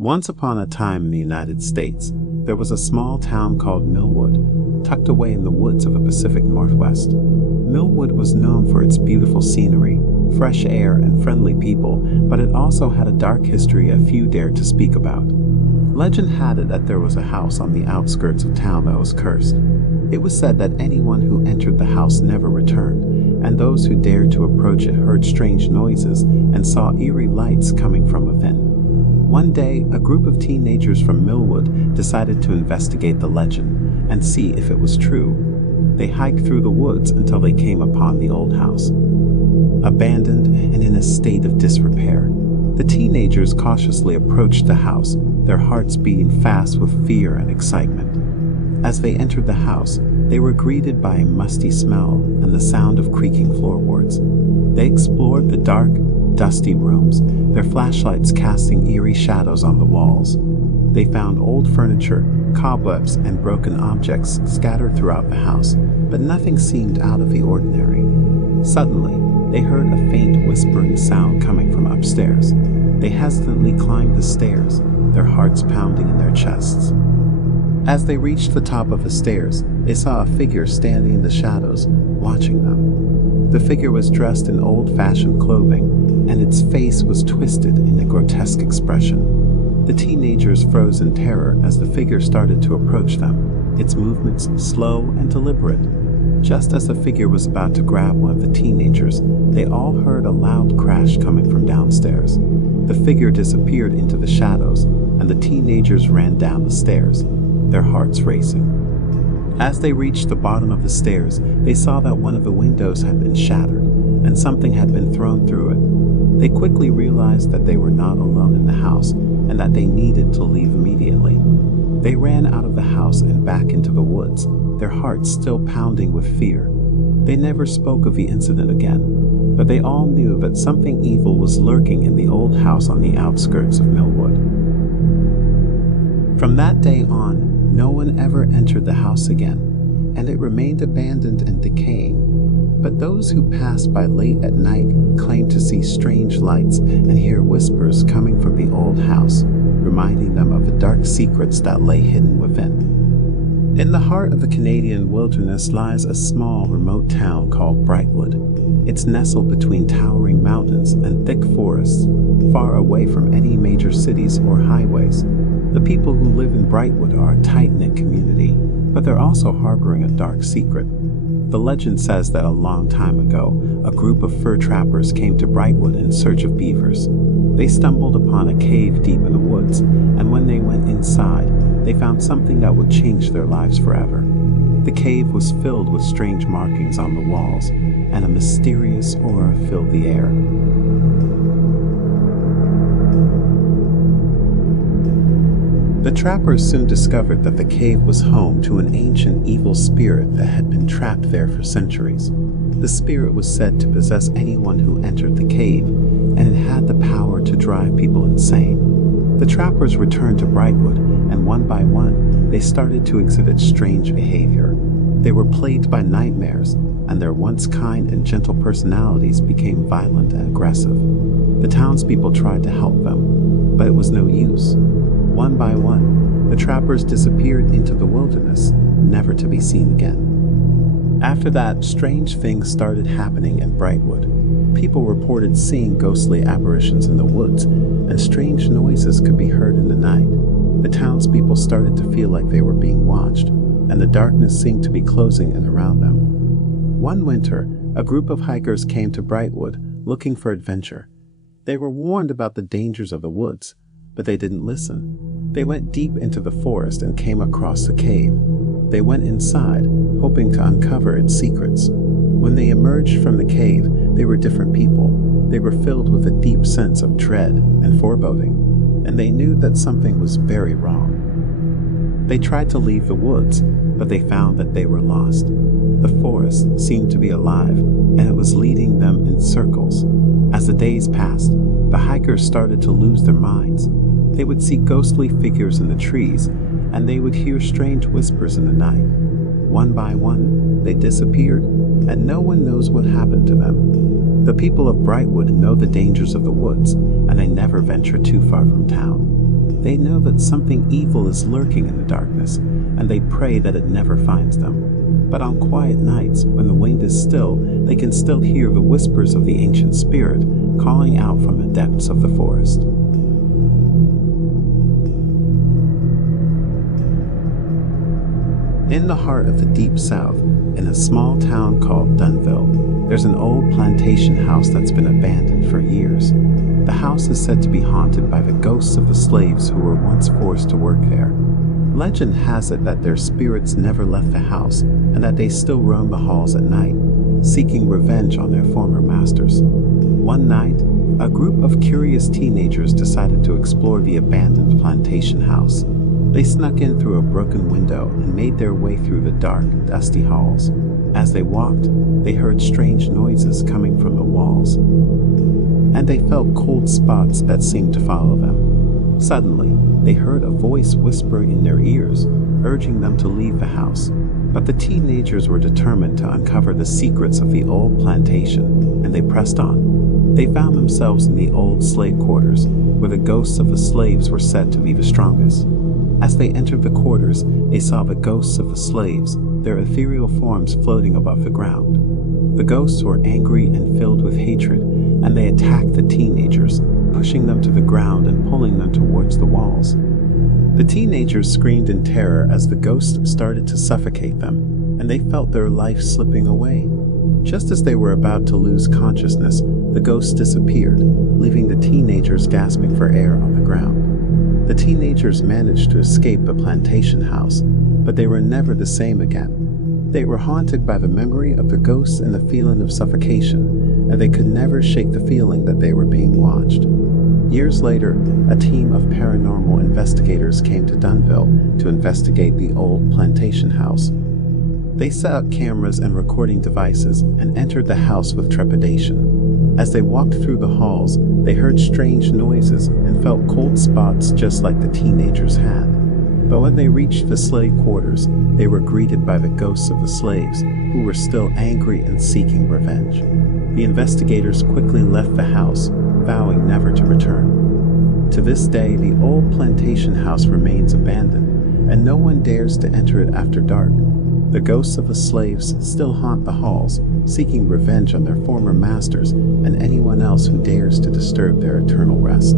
Once upon a time in the United States, there was a small town called Millwood, tucked away in the woods of the Pacific Northwest. Millwood was known for its beautiful scenery, fresh air, and friendly people, but it also had a dark history a few dared to speak about. Legend had it that there was a house on the outskirts of town that was cursed. It was said that anyone who entered the house never returned, and those who dared to approach it heard strange noises and saw eerie lights coming from within. One day, a group of teenagers from Millwood decided to investigate the legend and see if it was true. They hiked through the woods until they came upon the old house. Abandoned and in a state of disrepair, the teenagers cautiously approached the house, their hearts beating fast with fear and excitement. As they entered the house, they were greeted by a musty smell and the sound of creaking floorboards. They explored the dark, dusty rooms, their flashlights casting eerie shadows on the walls. They found old furniture, cobwebs, and broken objects scattered throughout the house, but nothing seemed out of the ordinary. Suddenly, they heard a faint whispering sound coming from upstairs. They hesitantly climbed the stairs, their hearts pounding in their chests. As they reached the top of the stairs, they saw a figure standing in the shadows, watching them. The figure was dressed in old-fashioned clothing, and its face was twisted in a grotesque expression. The teenagers froze in terror as the figure started to approach them, its movements slow and deliberate. Just as the figure was about to grab one of the teenagers, they all heard a loud crash coming from downstairs. The figure disappeared into the shadows, and the teenagers ran down the stairs, their hearts racing. As they reached the bottom of the stairs, they saw that one of the windows had been shattered, and something had been thrown through it. They quickly realized that they were not alone in the house, and that they needed to leave immediately. They ran out of the house and back into the woods, their hearts still pounding with fear. They never spoke of the incident again, but they all knew that something evil was lurking in the old house on the outskirts of Millwood. From that day on, no one ever entered the house again, and it remained abandoned and decaying. But those who passed by late at night claimed to see strange lights and hear whispers coming from the old house, reminding them of the dark secrets that lay hidden within. In the heart of the Canadian wilderness lies a small, remote town called Brightwood. It's nestled between towering mountains and thick forests, far away from any major cities or highways. The people who live in Brightwood are a tight-knit community, but they're also harboring a dark secret. The legend says that a long time ago, a group of fur trappers came to Brightwood in search of beavers. They stumbled upon a cave deep in the woods, and when they went inside, they found something that would change their lives forever. The cave was filled with strange markings on the walls, and a mysterious aura filled the air. The trappers soon discovered that the cave was home to an ancient evil spirit that had been trapped there for centuries. The spirit was said to possess anyone who entered the cave, and it had the power to drive people insane. The trappers returned to Brightwood, and one by one, they started to exhibit strange behavior. They were plagued by nightmares, and their once kind and gentle personalities became violent and aggressive. The townspeople tried to help them, but it was no use. One by one, the trappers disappeared into the wilderness, never to be seen again. After that, strange things started happening in Brightwood. People reported seeing ghostly apparitions in the woods, and strange noises could be heard in the night. The townspeople started to feel like they were being watched, and the darkness seemed to be closing in around them. One winter, a group of hikers came to Brightwood looking for adventure. They were warned about the dangers of the woods, but they didn't listen. They went deep into the forest and came across a cave. They went inside, hoping to uncover its secrets. When they emerged from the cave, they were different people. They were filled with a deep sense of dread and foreboding, and they knew that something was very wrong. They tried to leave the woods, but they found that they were lost. The forest seemed to be alive, and it was leading them in circles. As the days passed, the hikers started to lose their minds. They would see ghostly figures in the trees, and they would hear strange whispers in the night. One by one, they disappeared, and no one knows what happened to them. The people of Brightwood know the dangers of the woods, and they never venture too far from town. They know that something evil is lurking in the darkness, and they pray that it never finds them. But on quiet nights, when the wind is still, they can still hear the whispers of the ancient spirit calling out from the depths of the forest. In the heart of the Deep South, in a small town called Dunville, there's an old plantation house that's been abandoned for years. The house is said to be haunted by the ghosts of the slaves who were once forced to work there. Legend has it that their spirits never left the house and that they still roam the halls at night, seeking revenge on their former masters. One night, a group of curious teenagers decided to explore the abandoned plantation house. They snuck in through a broken window and made their way through the dark, dusty halls. As they walked, they heard strange noises coming from the walls, and they felt cold spots that seemed to follow them. Suddenly, they heard a voice whisper in their ears, urging them to leave the house. But the teenagers were determined to uncover the secrets of the old plantation, and they pressed on. They found themselves in the old slave quarters, where the ghosts of the slaves were said to be the strongest. As they entered the quarters, they saw the ghosts of the slaves, their ethereal forms floating above the ground. The ghosts were angry and filled with hatred, and they attacked the teenagers, pushing them to the ground and pulling them towards the walls. The teenagers screamed in terror as the ghosts started to suffocate them, and they felt their life slipping away. Just as they were about to lose consciousness, the ghosts disappeared, leaving the teenagers gasping for air on the ground. The teenagers managed to escape the plantation house, but they were never the same again. They were haunted by the memory of the ghosts and the feeling of suffocation, and they could never shake the feeling that they were being watched. Years later, a team of paranormal investigators came to Dunville to investigate the old plantation house. They set up cameras and recording devices and entered the house with trepidation. As they walked through the halls, they heard strange noises and felt cold spots just like the teenagers had. But when they reached the slave quarters, they were greeted by the ghosts of the slaves, who were still angry and seeking revenge. The investigators quickly left the house, vowing never to return. To this day, the old plantation house remains abandoned, and no one dares to enter it after dark. The ghosts of the slaves still haunt the halls, seeking revenge on their former masters and anyone else who dares to disturb their eternal rest.